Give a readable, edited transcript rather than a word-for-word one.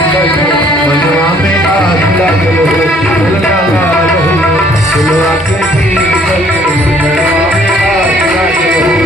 मनवा में आग लागल हो ललना लाल हो फुलवा के गीत मनवा में आग लागल हो